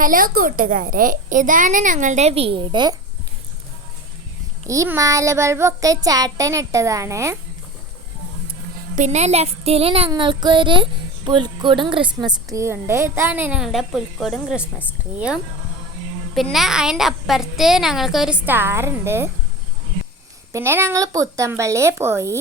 Hello കൂട്ടുകാരെ ഇതാണ് ഞങ്ങളുടെ വീട്. ഈ മാല ബൾബൊക്കെ ചാട്ടൻ ഇട്ടതാണ്. പിന്നെ ലെഫ്റ്റിൽ ഞങ്ങൾക്കൊരു പുൽക്കൂടും ക്രിസ്മസ് ട്രീ ഉണ്ട് ഇതാണ് ഞങ്ങളുടെ പുൽക്കൂടും ക്രിസ്മസ് ട്രീയും. പിന്നെ അതിന്റെ അപ്പുറത്ത് ഞങ്ങൾക്കൊരു സ്റ്റാർ ഉണ്ട് പിന്നെ ഞങ്ങൾ പുത്തമ്പള്ളിയെ പോയി.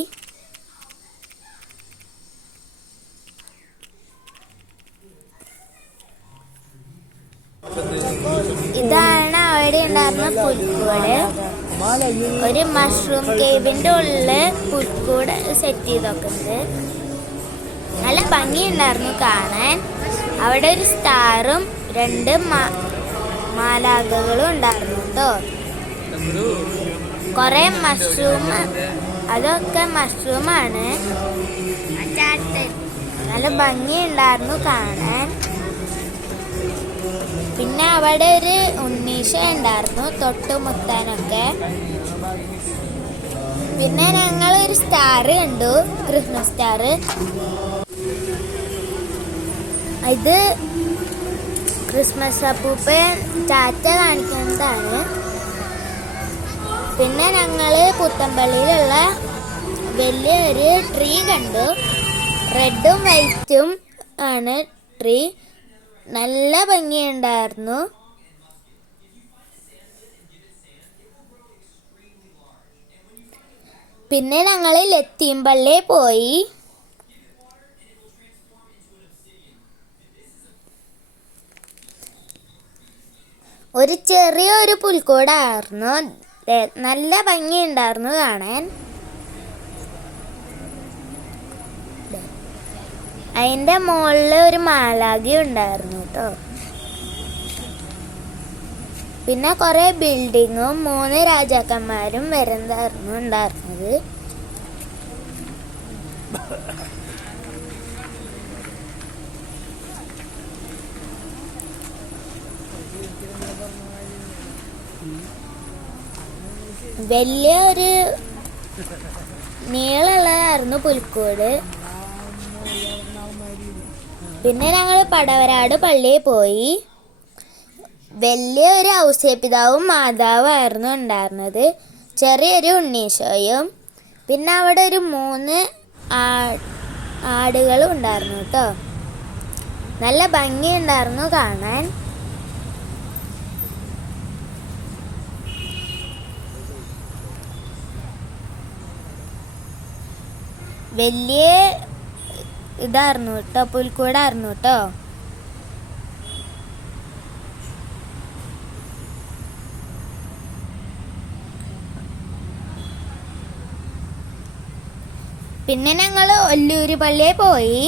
ഇതാണ് അവിടെ ഉണ്ടായിരുന്ന പുൽക്കൂട്. ഒരു മഷ്റൂം കേബിന്റെ ഉള്ളിൽ പുൽക്കൂട് സെറ്റ് ചെയ്തൊക്കെ ഉണ്ട് നല്ല ഭംഗിയുണ്ടായിരുന്നു കാണാൻ. അവിടെ ഒരു സ്റ്റാറും രണ്ട് മാലാകകളും ഉണ്ടായിരുന്നു കേട്ടോ. കുറെ മഷ്റൂം അതൊക്കെ മഷ്റൂമാണ് നല്ല ഭംഗിയുണ്ടായിരുന്നു കാണാൻ. പിന്നെ അവിടെ ഒരു ഉണ്ണീശ ഉണ്ടായിരുന്നു തൊട്ടുമുത്താനൊക്കെ പിന്നെ ഞങ്ങൾ ഒരു സ്റ്റാർ കണ്ടു ക്രിസ്മസ് സ്റ്റാർ ഇത് ക്രിസ്മസ് അപ്പൂപ്പ ടാറ്റ കാണിക്കുന്നതാണ്. പിന്നെ ഞങ്ങൾ പുത്തമ്പള്ളിയിലുള്ള വലിയൊരു ട്രീ കണ്ടു. റെഡും വൈറ്റും ആണ് ട്രീ നല്ല ഭംഗിയുണ്ടായിരുന്നു. പിന്നെ ഞങ്ങൾ ലത്തീമ്പള്ളി പോയി. ഒരു ചെറിയൊരു പുൽക്കൂടായിരുന്നു. നല്ല ഭംഗിയുണ്ടായിരുന്നു കാണാൻ. അതിന്റെ മുകളിൽ ഒരു മാലാഖി ഉണ്ടായിരുന്നു കേട്ടോ പിന്നെ കുറെ ബിൽഡിങ്ങും മൂന്ന് രാജാക്കന്മാരും വരുന്നതായിരുന്നു ഉണ്ടായിരുന്നത്. വലിയ ഒരു നീളമുള്ളതായിരുന്നു പുൽക്കൂട്. പിന്നെ ഞങ്ങൾ പടവരാട് പള്ളിയിൽ പോയി. വലിയൊരു ഔസേപിതാവും മാതാവായിരുന്നു ഉണ്ടായിരുന്നത്. ചെറിയൊരു ഉണ്ണീശോയും. പിന്നെ അവിടെ ഒരു മൂന്ന് ആടുകളും ഉണ്ടായിരുന്നു കേട്ടോ. നല്ല ഭംഗിയുണ്ടായിരുന്നു കാണാൻ. വലിയ ഇതായിരുന്നു കേട്ടോ പുൽക്കൂടായിരുന്നു കേട്ടോ. പിന്നെ ഞങ്ങൾ ഒല്ലൂര് പള്ളിയിൽ പോയി.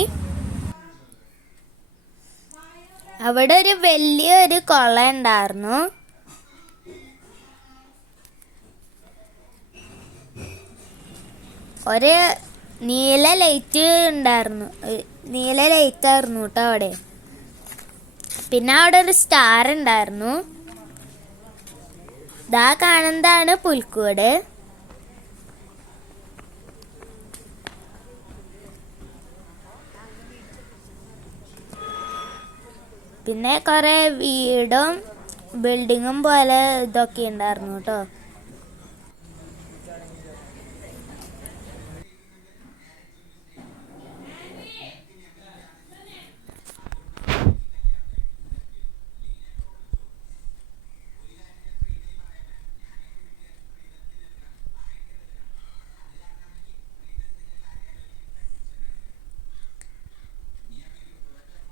അവിടെ ഒരു വലിയൊരു കൊള ഉണ്ടായിരുന്നു. ഒരു നീല ലൈറ്റ് ഉണ്ടായിരുന്നു. നീല ലൈറ്റ് ആയിരുന്നു കേട്ടോ അവിടെ. പിന്നെ അവിടെ ഒരു സ്റ്റാർ ഉണ്ടായിരുന്നു. ഇതാ കാണുന്നതാണ് പുൽക്കൂട്. പിന്നെ കുറെ വീടും ബിൽഡിങ്ങും പോലെ ഇതൊക്കെ ഉണ്ടായിരുന്നു കേട്ടോ.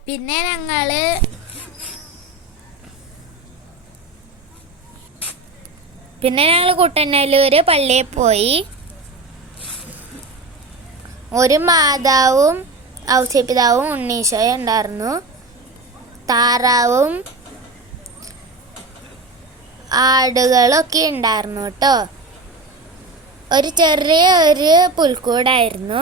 പിന്നെ ഞങ്ങൾ പിന്നെ ഞങ്ങൾ കുട്ടനല്ലൂര് പള്ളിയിൽ പോയി. ഒരു മാതാവും ഔസ്യപിതാവും ഉണ്ണീശോയും ഉണ്ടായിരുന്നു. താറാവും ആടുകളൊക്കെ ഉണ്ടായിരുന്നു കേട്ടോ. ഒരു ചെറിയ ഒരു പുൽക്കൂടായിരുന്നു.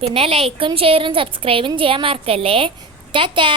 പിന്നെ ലൈക്കും ഷെയറും സബ്സ്ക്രൈബും ചെയ്യാൻ മറക്കല്ലേ? ടാറ്റാ.